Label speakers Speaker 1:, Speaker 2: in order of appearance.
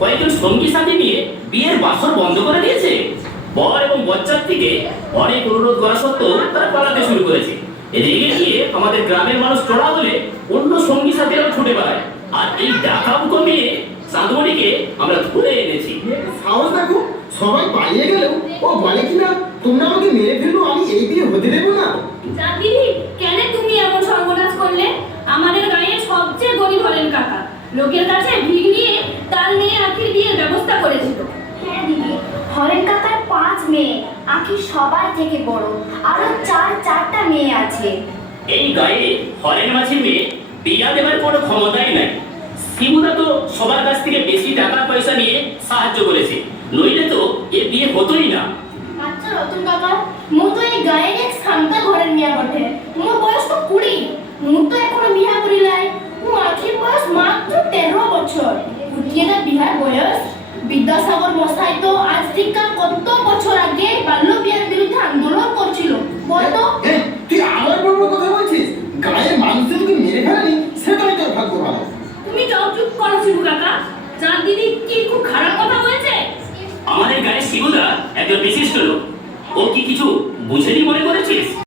Speaker 1: সঙ্গী সাথী নিয়ে বিয়ের বাসর বন্ধ করে দিয়েছে। বর এবং বচ্চার থেকে অনেক অনুরোধ করা সত্ত্বেও তারা পালাতে শুরু করেছে। রেগে গিয়ে আমাদের গ্রামের মানুষ চড়া হলে অন্য সঙ্গী সাথীরা ছুটে বেড়ায়। আর এই ডাকাবুকো নিয়ে চাঁদমণিকে আমরা ধরে এনেছি।
Speaker 2: সাহস দেখো সবাই পালিয়ে গেলেও ও বলে কিনা তোমরা আমাকে মেরে ফেলল আমি এই বিয়ে হতে দেবো না।
Speaker 3: চাঁদিনি কেন তুমি এমন সর্বনাশ করলে আমাদের গায়ে সবচেয়ে গরিব হলেন কাকা লোকের কাছে ভিড় নিয়ে তাল নিয়ে আখির বিয়ের ব্যবস্থা করেছিল।
Speaker 4: হ্যাঁ দিদি হরেন কাকার পাঁচ মেয়ে আখি সবার থেকে বড় আরও চার চারটা মেয়ে আছে।
Speaker 1: এই গায়ে হরেন মাঝির মেয়ে বিয়া দেবার কোনো ক্ষমতাই নাই। শিবুদা তো সবার কাছ থেকে বেশি টাকা পয়সা নিয়ে সাহায্য করেছে নইলে তো এ বিয়ে হতোই না।
Speaker 5: আচ্ছা রতন কাকা মু তো এই গায়ের এক শান্তা ঘরের মিয়া বটে। মোর বয়স তো কুড়ি মু তো এখনও বিহা করি বিহার বয়স। বিদ্যাসাগর মশাই তো আজ থেকে কত বছর আগে বাল্য বিয়ের বিরুদ্ধে আন্দোলন করছিল। বলতো
Speaker 2: তুই আমার বড় কথা বলছিস? গায়ে মানুষের তুই মেরে ফেলানি সেটাই তোর ভাগ্য ভালো।
Speaker 3: তুমি যাও চুপ করো শিবু কাকা। জান দিদি কি খুব খারাপ কথা বলেছে?
Speaker 1: আমাদের গায়ে শিবুদা একজন বিশিষ্ট লোক। ও কি কিছু বুঝেনি মনে করেছিস